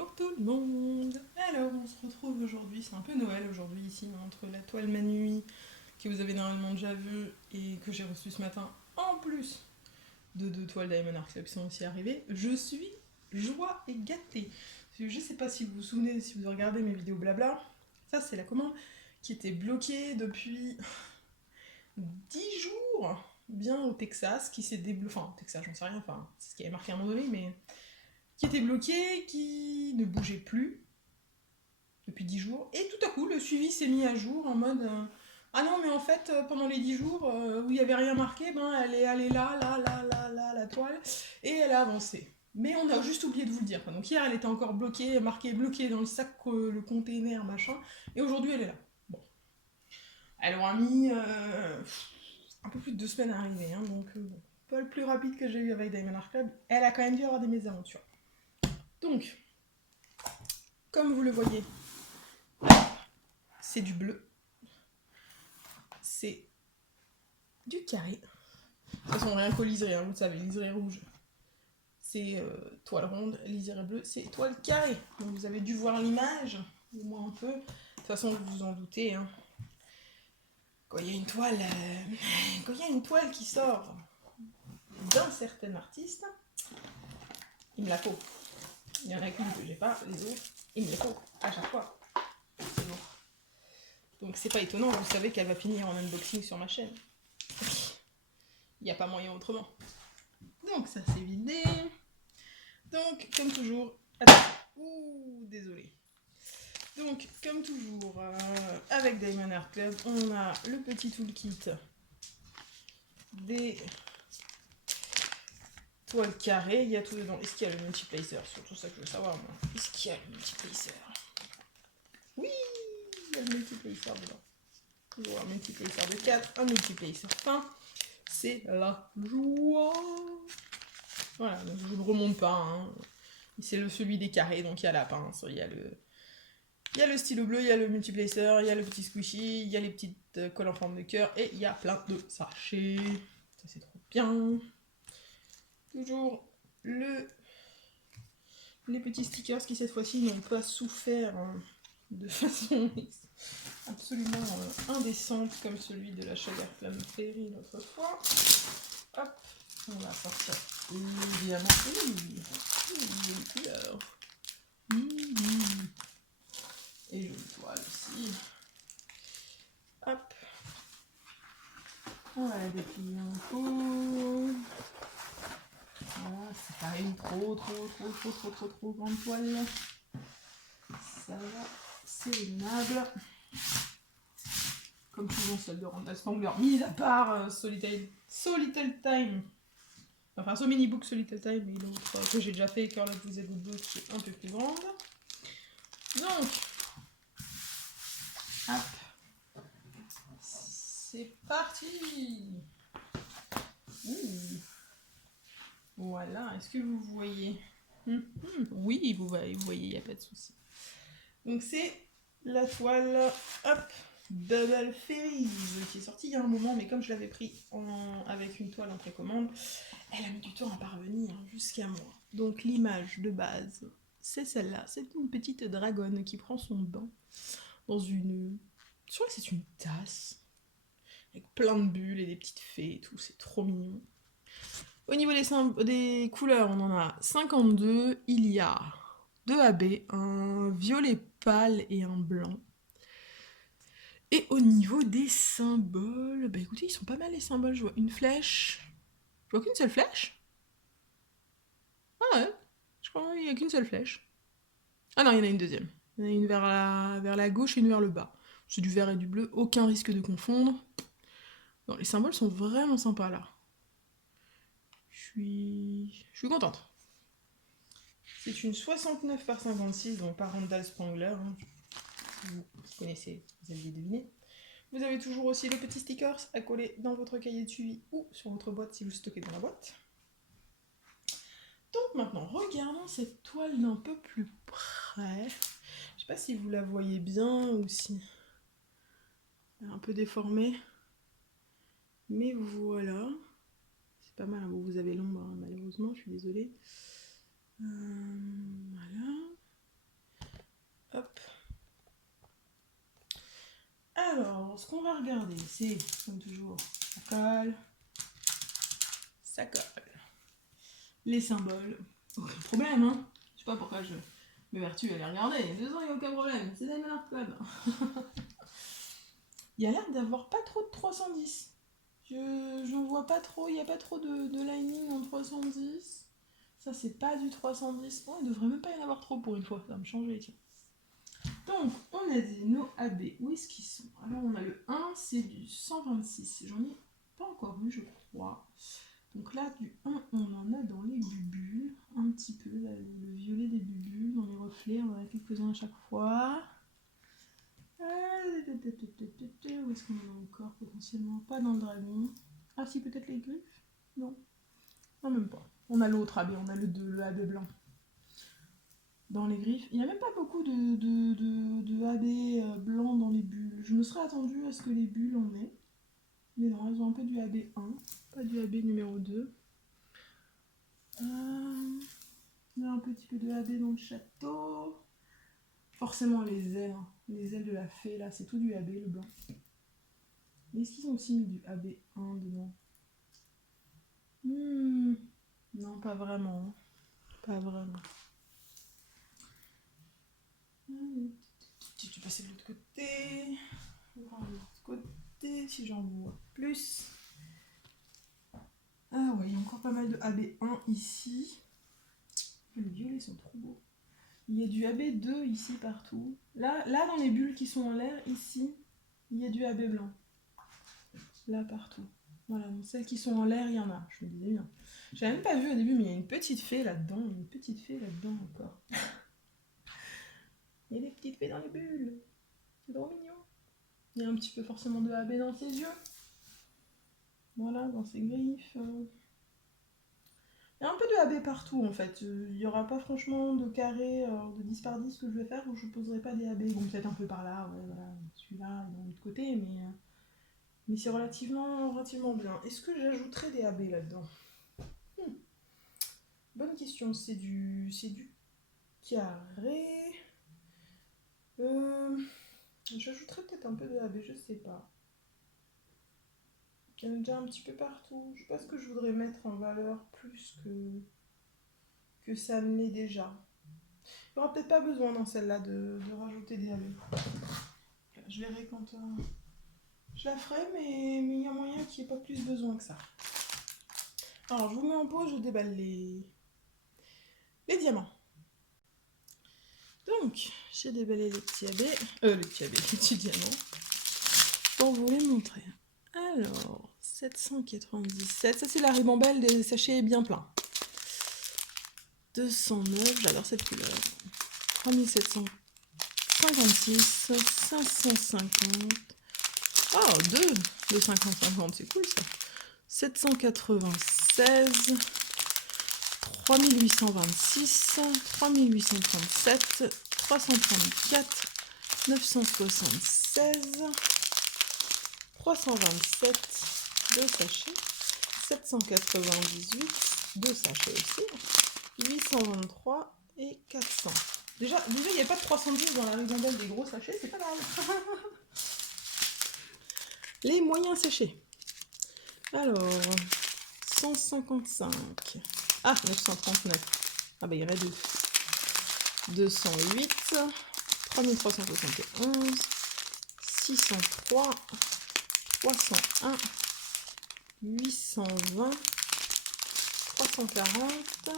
Bonjour tout le monde. Alors on se retrouve aujourd'hui, c'est un peu Noël aujourd'hui ici, entre la toile Manui que vous avez normalement déjà vue et que j'ai reçue ce matin, en plus de deux toiles Diamond Art Club qui sont aussi arrivées. Je suis joie et gâtée. Je sais pas si vous vous souvenez, si vous regardez mes vidéos blabla, ça c'est la commande qui était bloquée depuis 10 jours, bien au Texas, qui s'est débloqué, enfin au Texas j'en sais rien, enfin c'est ce qui avait marqué à un moment donné, mais qui était bloqué, qui ne bougeait plus depuis 10 jours. Et tout à coup, le suivi s'est mis à jour en mode ah non, mais en fait, pendant les 10 jours où il n'y avait rien marqué, ben, elle est allée là, là, là, là, là, la toile, et elle a avancé. Mais on a juste oublié de vous le dire. Donc hier, elle était encore bloquée, marquée bloquée dans le sac, le container, machin, et aujourd'hui, elle est là. Bon. Elle aura mis un peu plus de 2 semaines à arriver, hein, donc bon. Pas le plus rapide que j'ai eu avec Diamond Art Club. Elle a quand même dû avoir des mésaventures. Donc, comme vous le voyez, c'est du bleu, c'est du carré. De toute façon, rien qu'au liseré, hein, vous le savez, liseré rouge, c'est toile ronde, liseré bleu, c'est toile carrée. Donc vous avez dû voir l'image, au moins un peu. De toute façon, vous vous en doutez, hein. Quand il y a une toile, quand il y a une toile qui sort d'un certain artiste, il me la faut. Il y en a qu'une que j'ai pas, les autres, il me les faut à chaque fois. C'est lourd. Donc c'est pas étonnant, vous savez qu'elle va finir en unboxing sur ma chaîne. Il n'y a pas moyen autrement. Donc ça c'est vidé. Donc comme toujours, attention. Ouh, désolé. Donc comme toujours, avec Diamond Art Club, on a le petit toolkit des toiles carrées. Il y a tout dedans. Est-ce qu'il y a le multiplacer? C'est surtout ça que je veux savoir moi. Est-ce qu'il y a le multiplacer? Oui, il y a le multiplacer dedans. Toujours un multiplacer de 4, un multiplacer fin. C'est la joie. Voilà, donc je ne remonte pas, hein. C'est celui des carrés, donc il y a la pince, il y a le stylo bleu, il y a le multiplacer, il y a le petit squishy, il y a les petites colles en forme de cœur, et il y a plein de sachets. Ça c'est trop bien. Toujours les petits stickers qui cette fois-ci n'ont pas souffert de façon absolument indécente comme celui de la Sugar Plum Fairy l'autre fois. Hop, on va sortir évidemment jolie couleur. Et jolie toile aussi. Hop. On va la déplier un peu. Voilà, c'est pas une trop grande toile. Ça va, c'est raisonnable. Comme souvent celle de Randall Spangler, mise à part So Little Time. Enfin, So Many Book, So Little Time, et l'autre que j'ai déjà fait, Curl Up With a Good Book, qui est un peu plus grande. Donc, hop, c'est parti. Voilà, est-ce que vous voyez? Oui, vous voyez, il n'y a pas de souci. Donc c'est la toile, hop, Bubble Fairies, qui est sortie il y a un moment, mais comme je l'avais pris avec une toile en précommande, elle a mis du temps à parvenir jusqu'à moi. Donc l'image de base, c'est celle-là. C'est une petite dragonne qui prend son bain dans une... Je crois que c'est une tasse, avec plein de bulles et des petites fées et tout, c'est trop mignon. Au niveau des couleurs, on en a 52. Il y a 2 AB, un violet pâle et un blanc. Et au niveau des symboles, bah écoutez, ils sont pas mal les symboles. Je vois une flèche. Je vois qu'une seule flèche. Ah ouais, je crois qu'il n'y a qu'une seule flèche. Ah non, il y en a une deuxième. Il y en a une vers la gauche et une vers le bas. C'est du vert et du bleu, aucun risque de confondre. Non, les symboles sont vraiment sympas là. Je suis contente. C'est une 69 par 56, donc par Randall Spangler. Hein. Vous connaissez, vous aviez deviné. Vous avez toujours aussi le petit stickers à coller dans votre cahier de suivi ou sur votre boîte si vous le stockez dans la boîte. Donc maintenant, regardons cette toile d'un peu plus près. Je sais pas si vous la voyez bien ou si elle est un peu déformée. Mais voilà. C'est pas mal, bon, vous avez l'ombre hein, malheureusement, je suis désolée. Voilà. Alors, ce qu'on va regarder, c'est, comme toujours, ça colle, les symboles, aucun problème, hein. Je sais pas pourquoi je m'évertue à les regarder, de toute façon, il n'y a aucun problème, c'est des malins code. Il y a l'air d'avoir pas trop de 310. J'en vois pas trop, il n'y a pas trop de lining en 310. Ça, c'est pas du 310. Oh, il devrait même pas y en avoir trop pour une fois, ça va me changer, tiens. Donc, on a dit nos AB, où est-ce qu'ils sont? Alors, on a le 1, c'est du 126. J'en ai pas encore vu, je crois. Donc là, du 1, on en a dans les bubules, un petit peu, là, le violet des bubules, dans les reflets, on en a quelques-uns à chaque fois. Où est-ce qu'on en a encore potentiellement? Pas dans le dragon. Ah si, peut-être les griffes? Non. Non, même pas. On a l'autre AB, on a le 2, le AB blanc. Dans les griffes, il n'y a même pas beaucoup de AB blanc dans les bulles. Je me serais attendue à ce que les bulles en aient. Mais non, elles ont un peu du AB1, pas du AB numéro 2. Il y a un petit peu de AB dans le château. Forcément les ailes, hein. Les ailes de la fée, là, c'est tout du AB, le blanc. Mais est-ce qu'ils ont aussi mis du AB1 dedans? Non, pas vraiment. Hein. Pas vraiment. Je vais passer de l'autre côté. De l'autre côté, si j'en vois plus. Ah ouais, il y a encore pas mal de AB1 ici. Les violets sont trop beaux. Il y a du AB2 ici partout. Là, dans les bulles qui sont en l'air, ici, il y a du AB blanc. Là, partout. Voilà, donc celles qui sont en l'air, il y en a. Je me disais bien. J'avais même pas vu au début, mais il y a une petite fée là-dedans. Une petite fée là-dedans encore. Il y a des petites fées dans les bulles. C'est trop mignon. Il y a un petit peu forcément de AB dans ses yeux. Voilà, dans ses griffes. Il y a un peu de AB partout en fait. Il n'y aura pas franchement de carré de 10 par 10 que je vais faire où je ne poserai pas des AB. Bon, peut-être un peu par là, ouais, voilà. Celui-là, de l'autre côté, mais c'est relativement bien. Est-ce que j'ajouterai des AB là-dedans? Bonne question. C'est du carré. J'ajouterai peut-être un peu de AB, je sais pas. Il y en a déjà un petit peu partout. Je sais pas ce que je voudrais mettre en valeur plus que ça ne l'est déjà. Il n'y aura peut-être pas besoin dans celle-là de rajouter des AB. Je verrai quand je la ferai, mais il y a moyen qu'il n'y ait pas plus besoin que ça. Alors, je vous mets en pause, je déballe les diamants. Donc, j'ai déballé les petits AB, les petits diamants, pour vous les montrer. Alors, 797, ça c'est la ribambelle des sachets bien pleins. 209, j'adore cette couleur. 3756, 550. Oh, 2 de 50-50, c'est cool ça. 796, 3826, 3837, 334, 976, 327, 2 sachets, 798, 2 sachets aussi, 823 et 400. Déjà, il n'y a pas de 310 dans la ribambelle des gros sachets, c'est pas grave. Les moyens séchés. Alors, 155. Ah, 939. Ah bah il y en a deux. 208, 3371, 603, 301, 820, 340,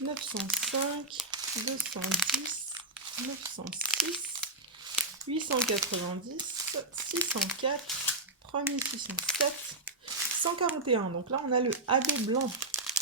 905, 210, 906, 890, 604, 3607, 141. Donc là, on a le AB blanc.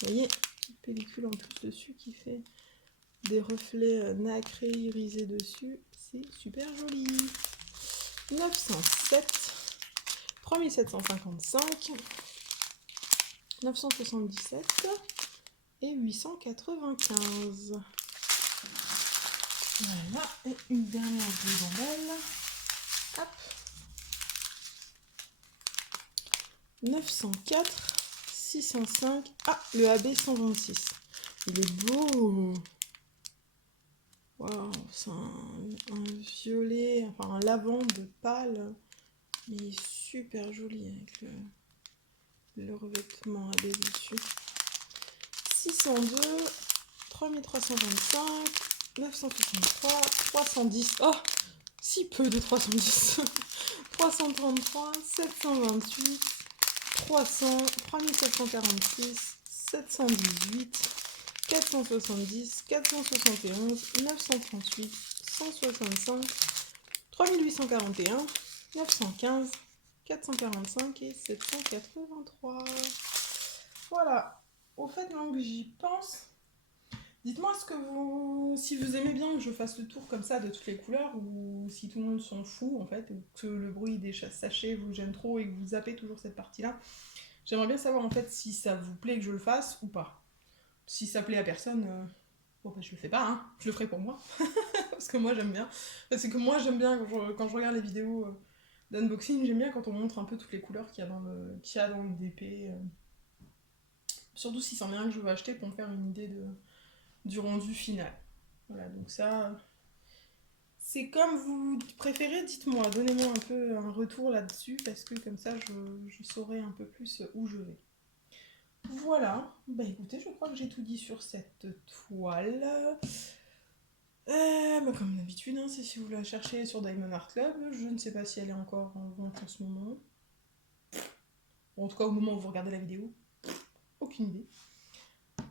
Vous voyez, petite pellicule en plus dessus qui fait des reflets nacrés irisés dessus. C'est super joli. 907, 3755, 977 et 895. Voilà, et une dernière ribambelle. Hop. 904, 605. Ah, le AB 126. Il est beau. Waouh, c'est un violet, enfin un lavande pâle, mais super joli avec le revêtement à baie dessus. 602, 3325, 963, 310. Oh, si peu de 310. 333, 728, 300, 3746, 718, 470, 471, 938, 165, 3841, 915, 445 et 783. Voilà. Au fait, donc j'y pense. Dites-moi si vous aimez bien que je fasse le tour comme ça de toutes les couleurs ou si tout le monde s'en fout en fait, ou que le bruit des sachets vous gêne trop et que vous zappez toujours cette partie-là. J'aimerais bien savoir en fait si ça vous plaît que je le fasse ou pas. Si ça plaît à personne, bon bah je le fais pas, hein. Je le ferai pour moi. Parce que moi j'aime bien. Parce que moi j'aime bien quand je regarde les vidéos d'unboxing, j'aime bien quand on montre un peu toutes les couleurs qu'il y a dans le DP. Surtout si c'en est un que je veux acheter pour me faire une idée du rendu final. Voilà, donc ça, c'est comme vous préférez, dites-moi, donnez-moi un peu un retour là-dessus, parce que comme ça, je saurai un peu plus où je vais. Voilà, bah écoutez, je crois que j'ai tout dit sur cette toile. Bah comme d'habitude, hein, si vous la cherchez sur Diamond Art Club, je ne sais pas si elle est encore en vente en ce moment. Bon, en tout cas, au moment où vous regardez la vidéo, aucune idée.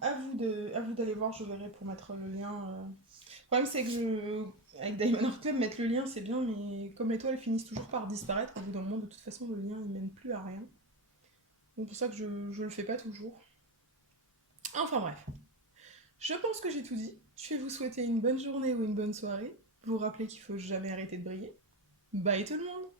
À vous d'aller voir, je verrai pour mettre le lien. Le problème, c'est que avec Diamond Art Club, mettre le lien, c'est bien, mais comme les toiles finissent toujours par disparaître, au bout d'un moment, de toute façon, le lien, il mène plus à rien. Donc, c'est pour ça que je le fais pas toujours. Enfin bref. Je pense que j'ai tout dit. Je vais vous souhaiter une bonne journée ou une bonne soirée. Vous rappelez qu'il faut jamais arrêter de briller. Bye tout le monde!